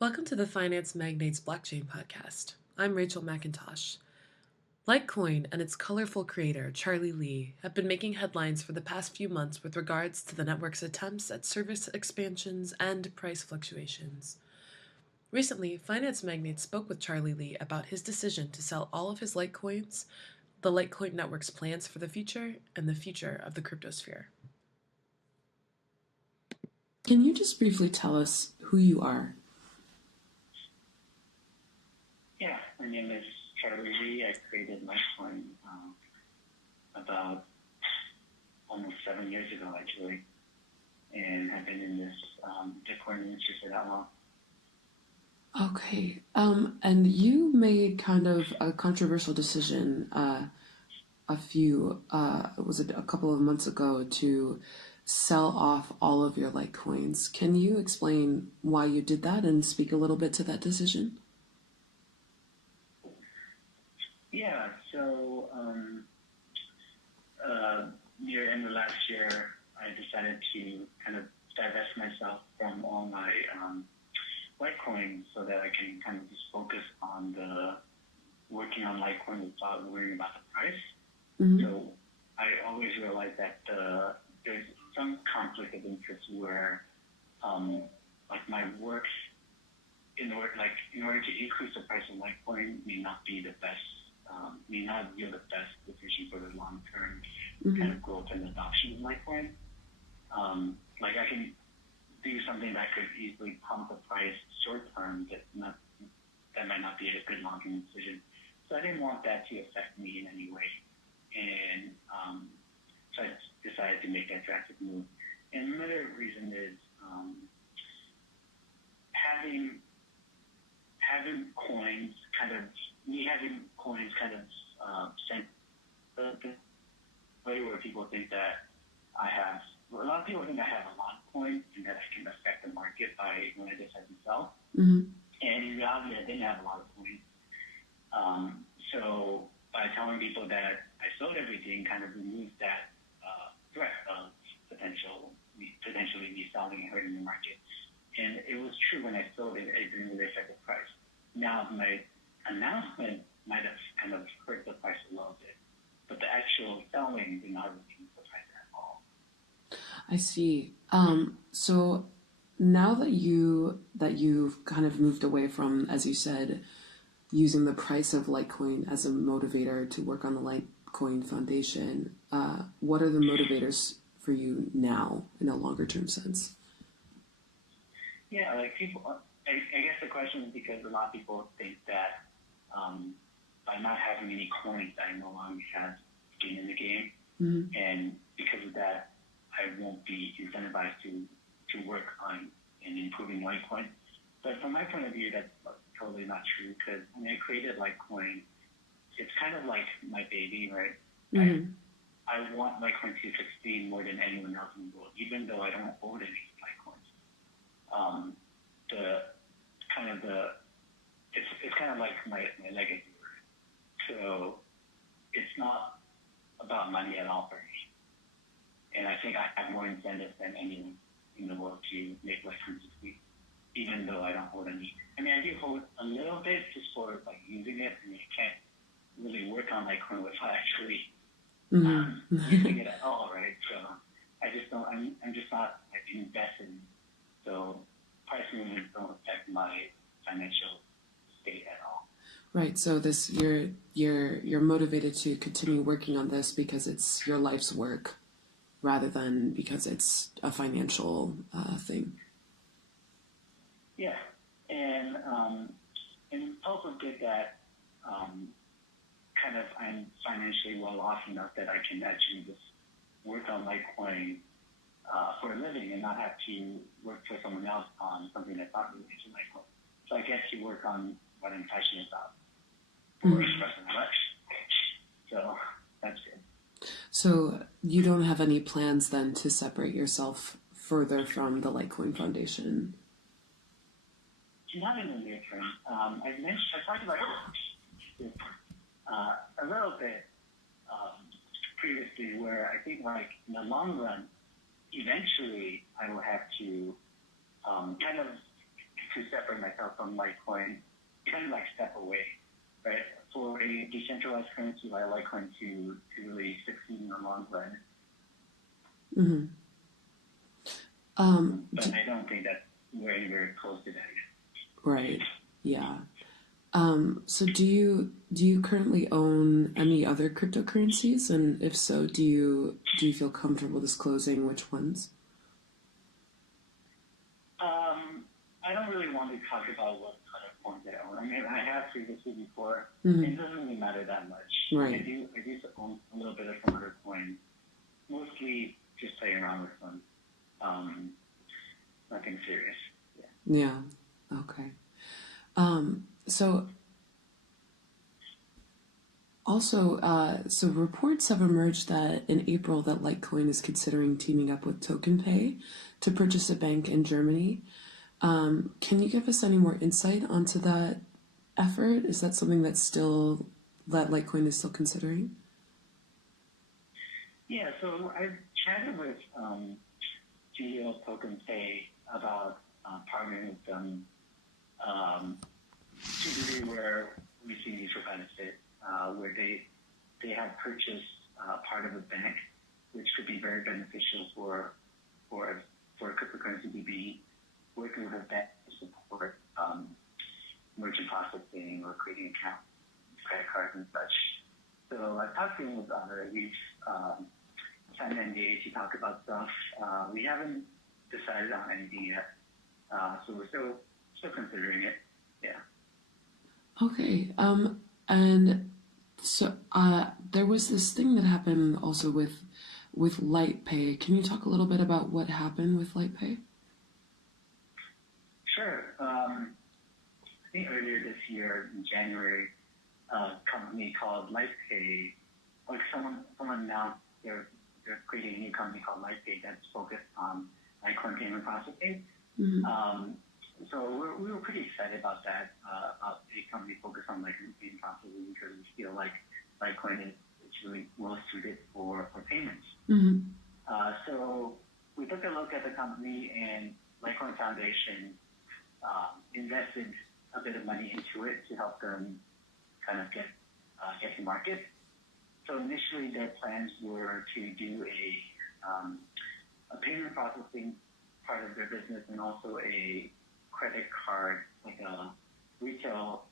Welcome to the Finance Magnates Blockchain Podcast. I'm Rachel McIntosh. Litecoin and its colorful creator, Charlie Lee, have been making headlines for the past few months with regards to the network's attempts at service expansions and price fluctuations. Recently, Finance Magnates spoke with Charlie Lee about his decision to sell all of his Litecoins, the Litecoin network's plans for the future, and the future of the cryptosphere. Can you just briefly tell us who you are? Yeah, my name is Charlie Lee. I created Litecoin about almost 7 years ago, actually, and I've been in this Bitcoin industry for that long. Okay. And you made kind of a controversial decision was it a couple of months ago to sell off all of your Litecoins. Can you explain why you did that and speak a little bit to that decision? Yeah, so near the end of last year, I decided to kind of divest myself from all my Litecoin so that I can kind of just focus on the working on Litecoin without worrying about the price. Mm-hmm. So I always realized that there's some conflict of interest where like my work in order to increase the price of Litecoin may not be the best, may not yield the best decision for the long-term kind of growth and adoption of Litecoin. Like I can do something that could easily pump the price short-term, that might not be a good long-term decision. So I didn't want that to affect me in any way, and so I decided to make that drastic move. And another reason is having coins kind of sent the way where people think that a lot of people think I have a lot of coins and that I can affect the market by when I decide to sell. Mm-hmm. And in reality, I didn't have a lot of coins. So by telling people that I sold everything kind of removes that threat of potentially me selling and hurting the market. And it was true when I sold it, it didn't really affect the price. Now, my announcement might have kind of hurt the price a little bit, but the actual selling did not reduce the price at all. I see. So now that you've kind of moved away from, as you said, using the price of Litecoin as a motivator to work on the Litecoin Foundation, what are the motivators for you now in a longer term sense? Yeah, like people, I guess the question is because a lot of people think that by not having any coins, I no longer have skin in the game, and because of that, I won't be incentivized to work on and improving Litecoin. But from my point of view, that's totally not true, because when I created Litecoin, it's kind of like my baby, right? Mm-hmm. I want Litecoin to succeed more than anyone else in the world, even though I don't own any Litecoins. It's kind of like my legacy. So it's not about money at all for me. And I think I have more incentive than anyone in the world to make Litecoin succeed, even though I don't hold any. I mean, I do hold a little bit just for like using it. I mean, you can't really work on Litecoin without actually using it at all, right? So I just don't. I'm just not like invested. So price movements don't affect my financial state at all. Right. So you're motivated to continue working on this because it's your life's work, rather than because it's a financial thing. Yeah, and it's also good that kind of I'm financially well off enough that I can actually just work on Litecoin for a living and not have to work for someone else on something that's not related to Litecoin. So I get to work on what I'm passionate about for the rest of my life. So that's good. So you don't have any plans then to separate yourself further from the Litecoin Foundation? Not in the near term. I talked about it a little bit previously, where I think like in the long run, eventually I will have to kind of to separate myself from Litecoin, kind of like step away, right? For a decentralized currency like Litecoin to really succeed in the long run. Mm-hmm. But I don't think that we're anywhere close to that yet. Right. Yeah. So do you currently own any other cryptocurrencies? And if so, do you feel comfortable disclosing which ones? I don't really want to talk about what other coins I own. I mean, I have previously before. Mm-hmm. It doesn't really matter that much. Right. I do own a little bit of some other coins, mostly just playing around with them. Nothing serious. Yeah. Okay. So also, so reports have emerged that in April that Litecoin is considering teaming up with TokenPay to purchase a bank in Germany. Can you give us any more insight onto that effort? Is that something that Litecoin is still considering? Yeah, so I've chatted with CEO of TokenPay about partnering with them to the degree where we see mutual benefit, where they have purchased part of a bank, which could be very beneficial for a cryptocurrency to be working with a bank to support merchant processing or creating accounts, credit cards and such. So I've talked to him about it. We've signed NDAs to talk about stuff. We haven't decided on anything yet, so we're still considering it. Yeah. Okay. And so there was this thing that happened also with LitePay. Can you talk a little bit about what happened with LitePay? Sure. I think earlier this year, in January, a company called Litecoin, like someone announced they're creating a new company called Litecoin that's focused on Litecoin payment processing. Mm-hmm. So we were pretty excited about that, about a company focused on Litecoin payment processing, because we feel like Litecoin is really well suited for payments. Mm-hmm. So we took a look at the company, and Litecoin Foundation invested a bit of money into it to help them kind of get to market. So initially, their plans were to do a payment processing part of their business, and also a credit card, like a retail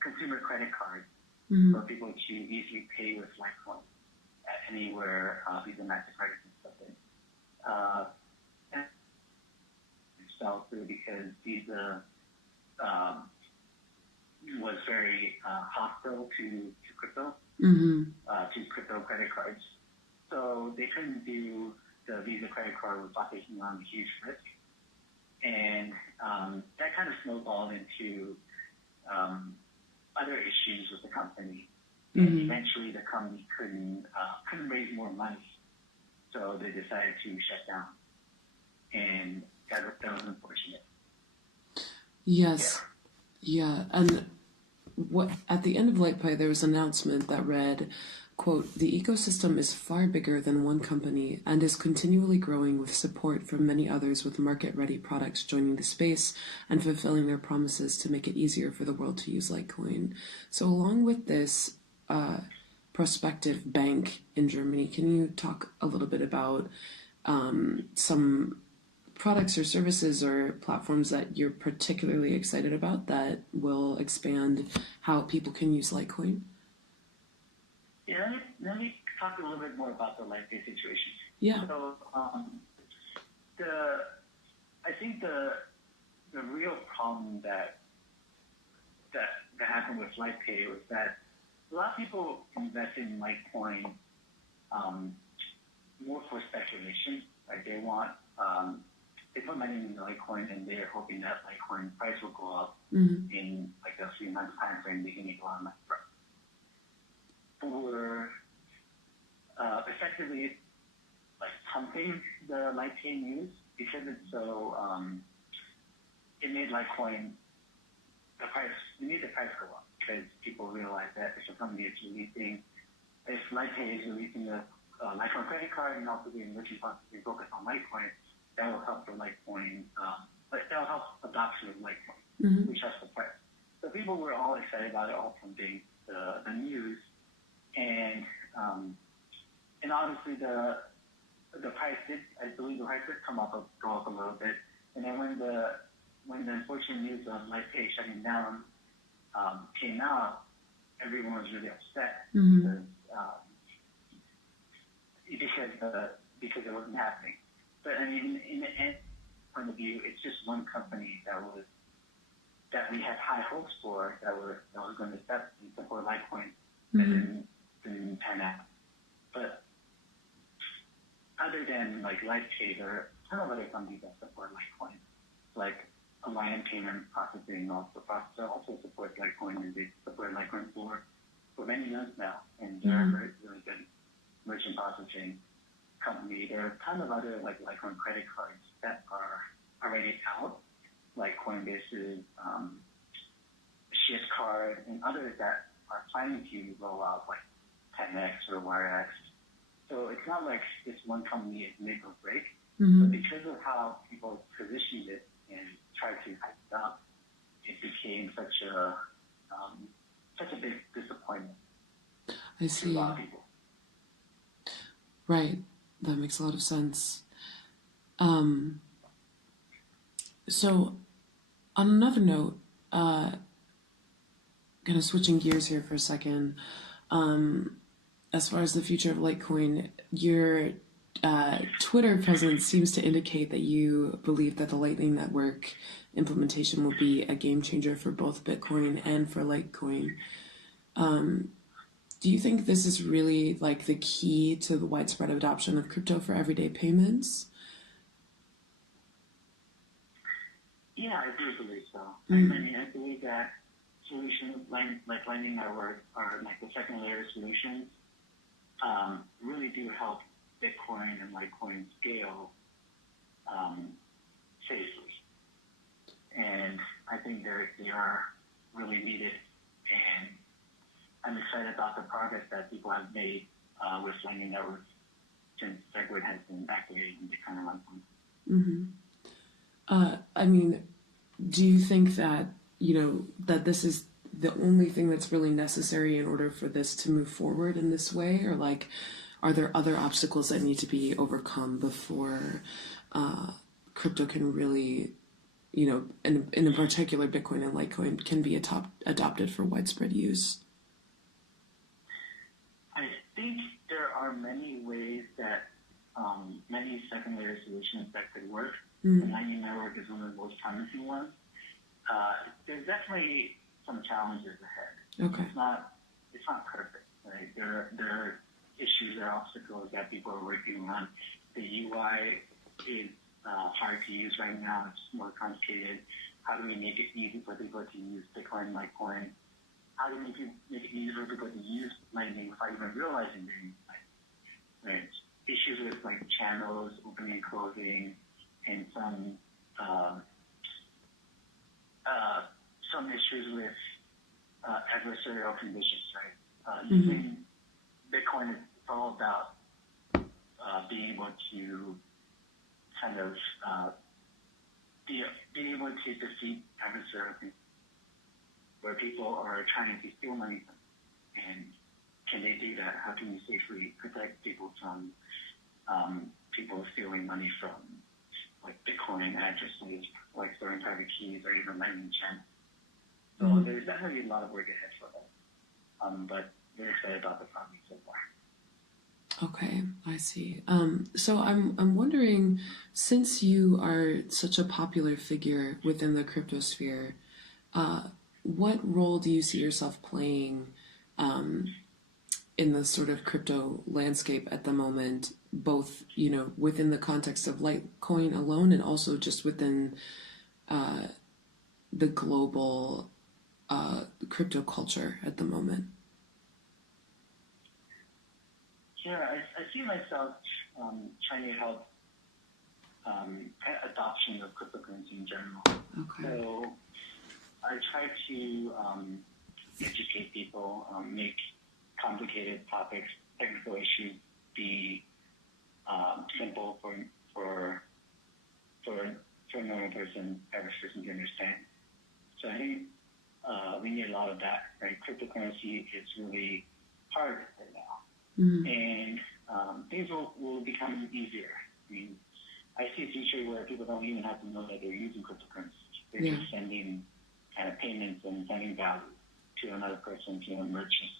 consumer credit card, mm-hmm. for people to easily pay with Litecoin at anywhere, Visa, MasterCard, and stuff. And it fell through because Visa was very hostile to crypto, mm-hmm. To crypto credit cards. So they couldn't do the Visa credit card without taking on a huge risk. And that kind of snowballed into other issues with the company. Mm-hmm. And eventually the company couldn't raise more money. So they decided to shut down. And that was unfortunate. Yes. Yeah. And at the end of Litecoin, there was an announcement that read, quote, "The ecosystem is far bigger than one company and is continually growing with support from many others with market-ready products joining the space and fulfilling their promises to make it easier for the world to use Litecoin." So along with this prospective bank in Germany, can you talk a little bit about some products or services or platforms that you're particularly excited about that will expand how people can use Litecoin? Yeah, let me talk a little bit more about the Litecoin situation. Yeah. So, I think the real problem that happened with Litecoin was that a lot of people invest in Litecoin more for speculation. Like they put money in Litecoin, and they're hoping that Litecoin price will go up, mm-hmm. in like a 3 month time frame. They can make a lot of money from. For effectively like pumping the Litecoin news, because it's so it made Litecoin it made the price go up, because people realize that if a company is releasing, if Litecoin is releasing a Litecoin credit card and also doing merchant processing focus on Litecoin, that will help the Litecoin like that'll help adoption of Litecoin, Mm-hmm. which has the price. So people were all excited about it all from the news, and obviously the price did, I believe the price did go up a little bit, and then when the unfortunate news of Lightpay shutting down came out, everyone was really upset Mm-hmm. because it wasn't happening. But I mean, in the end point of view, it's just one company that we had high hopes for that was going to step and support Litecoin that didn't pan out. But other than like Lightpay, there are a ton of other companies that support Litecoin, like Alliant Payment Processing also supports Litecoin, and they support Litecoin for many months now, and they're a very, really good merchant processing company. There are a ton of other like Litecoin credit cards that are already out, like Coinbase's Shift Card and others that are planning to roll out, like 10x or WireX. So it's not like this one company is make or break, but because of how people positioned it and tried to hype it up, it became such a big disappointment I to a see. lot of people. Right. That makes a lot of sense. So, on another note, kind of switching gears here for a second, as far as the future of Litecoin, your Twitter presence seems to indicate that you believe that the Lightning Network implementation will be a game changer for both Bitcoin and for Litecoin. Do you think this is really like the key to the widespread adoption of crypto for everyday payments? Yeah, I do believe so. I mean, I believe that solutions like Lightning Network or like the second layer solutions really do help Bitcoin and Litecoin scale safely. And I think they are really needed. And I'm excited about the progress that people have made with Lightning Network since SegWit has been activated in Bitcoin and Litecoin. I mean, do you think that, that this is the only thing that's really necessary in order for this to move forward in this way? Or like, are there other obstacles that need to be overcome before crypto can really, in particular Bitcoin and Litecoin can be adopted for widespread use? I think there are many ways that many secondary solutions that could work. The Lightning Network is one of the most promising ones. There's definitely some challenges ahead. Okay. It's not perfect. Right? There are issues or obstacles that people are working on. The UI is hard to use right now. It's more complicated. How do we make it easy for people to use Bitcoin and Litecoin? How do we make it easy for people to use Lightning without even realizing they're using Lightning? Right? Issues with like channels, opening and closing, and some issues with adversarial conditions, right? Using Bitcoin is all about being able to kind of being able to defeat adversarial conditions where people are trying to steal money from. And can they do that? How can you safely protect people from people stealing money from like Bitcoin addresses, like storing private keys or even Lightning channels? So there's definitely a lot of work ahead for them. But we're excited about the progress so far. Okay, I see. So I'm wondering, since you are such a popular figure within the crypto sphere, what role do you see yourself playing in the sort of crypto landscape at the moment, both, within the context of Litecoin alone and also just within the global crypto culture at the moment? Yeah, I see myself trying to help adoption of cryptocurrency in general. Okay. So I try to educate people, make complicated topics, technical issues be simple for for a normal person, average person to understand. So I think we need a lot of that, right? Cryptocurrency is really hard right now. Mm-hmm. And things will become easier. I mean, I see a future where people don't even have to know that they're using cryptocurrency. They're just sending kind of payments and sending value to another person, to a merchant,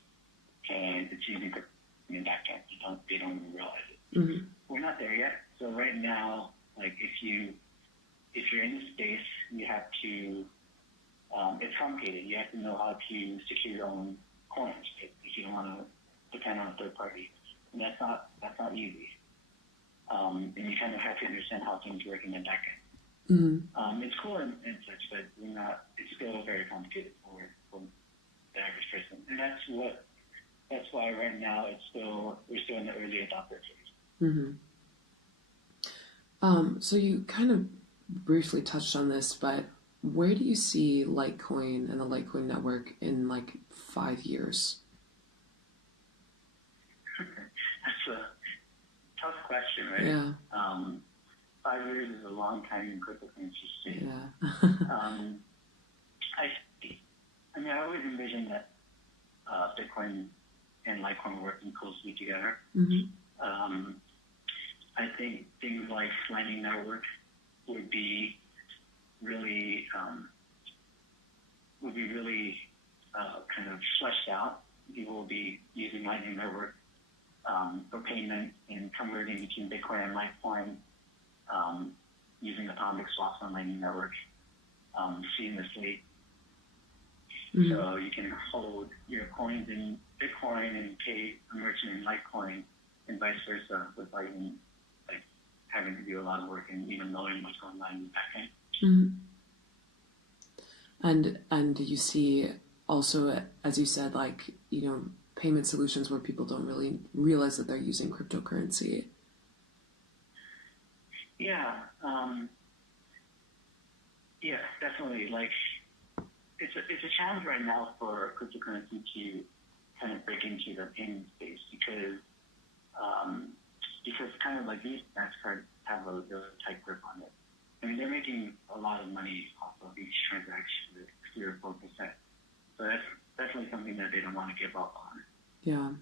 and it's using cryptocurrency in that end. They don't even realize it. Mm-hmm. We're not there yet. So right now, like if you're in the space, you have to. It's complicated. You have to know how to secure your own coins if you don't want to depend on a third party, and that's not easy. And you kind of have to understand how things work in the back end. Mm-hmm. It's cool and such, but we're not. It's still very complicated for the average person, and that's why right now we're still in the early adopter phase. Mm-hmm. So you kind of briefly touched on this, but where do you see Litecoin and the Litecoin network in like 5 years? That's a tough question, right? Yeah. 5 years is a long time in cryptocurrency space. Yeah. I always envisioned that Bitcoin and Litecoin working closely together. Mm-hmm. I think things like Lightning Network would be really kind of fleshed out. People will be using Lightning Network for payment and converting between Bitcoin and Litecoin, using atomic swaps on Lightning Network seamlessly. Mm-hmm. So you can hold your coins in Bitcoin and pay a merchant in Litecoin, and vice versa, without even having to do a lot of work and even knowing what's going on in the back end. Mm-hmm. And you see also, as you said, payment solutions where people don't really realize that they're using cryptocurrency. Yeah. Yeah, definitely. It's a challenge right now for cryptocurrency to kind of break into the payment space because kind of like these MasterCard have a really tight grip on it. I mean, they're making a lot of money off of each transaction with 3 or 4%. So that's definitely something that they don't want to give up on. Yeah.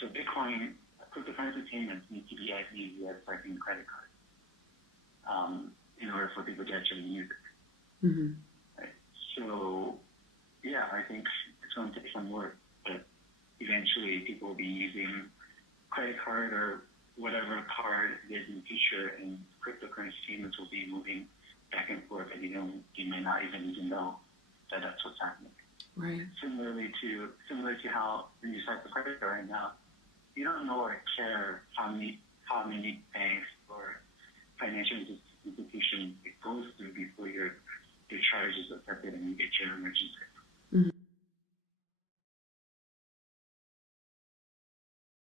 So cryptocurrency payments need to be as easy as swiping a credit card in order for people to actually use it. Mm-hmm. Right? So, yeah, I think it's going to take some work, but eventually people will be using credit card or whatever card it is in the future, and cryptocurrency payments will be moving back and forth, and you may not even know that that's what's happening. Right. Similar to how when you swipe the credit card right now, you don't know or care how many banks or financial institutions it goes through before your charge is accepted and you get